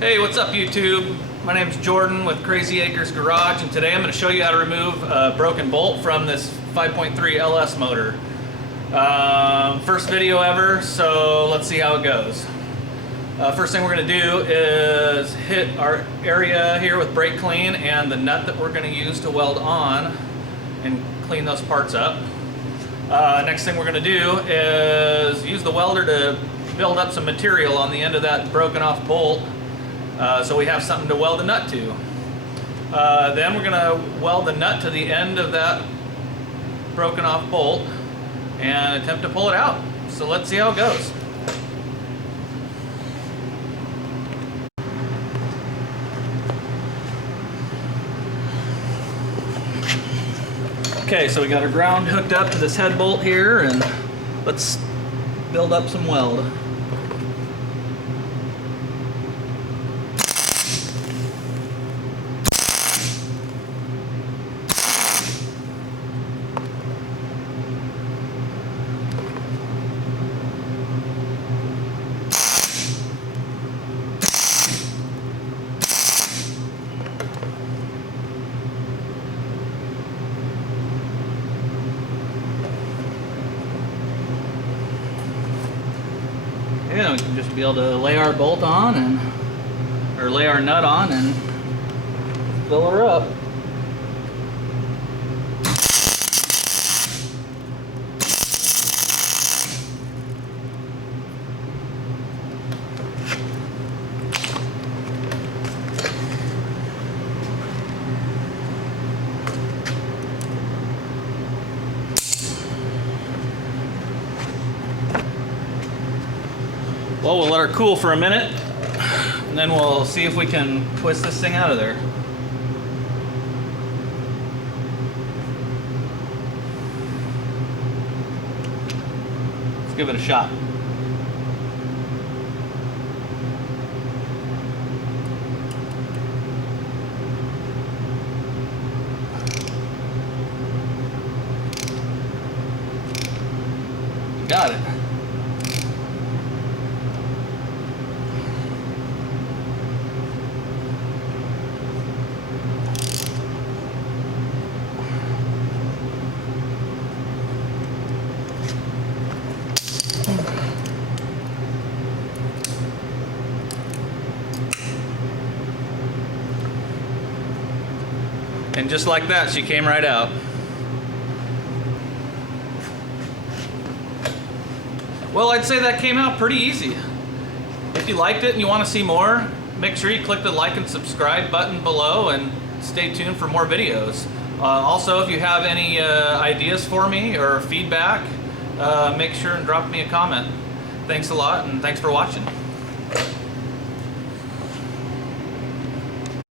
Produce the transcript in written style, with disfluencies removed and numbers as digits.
Hey, what's up YouTube? My name's Jordan with Crazy Acres Garage, and today I'm going to show you how to remove a broken bolt from this 5.3 LS motor. First video ever, so let's see how it goes. First thing we're going to do is hit our area here with brake clean and the nut that we're going to use to weld on and clean those parts up. Next thing we're going to do is use the welder to build up some material on the end of that broken off bolt so we have something to weld the nut to. Then we're going to weld the nut to the end of that broken off bolt and attempt to pull it out. So let's see how it goes. Okay, so we got our ground hooked up to this head bolt here, and let's build up some weld. Yeah, we can just be able to lay our bolt on or lay our nut on and fill her up. Well, we'll let her cool for a minute, and then we'll see if we can twist this thing out of there. Let's give it a shot. Got it. And just like that, she came right out. Well, I'd say that came out pretty easy. If you liked it and you want to see more, make sure you click the like and subscribe button below and stay tuned for more videos. Also, if you have any ideas for me or feedback, make sure and drop me a comment. Thanks a lot, and thanks for watching.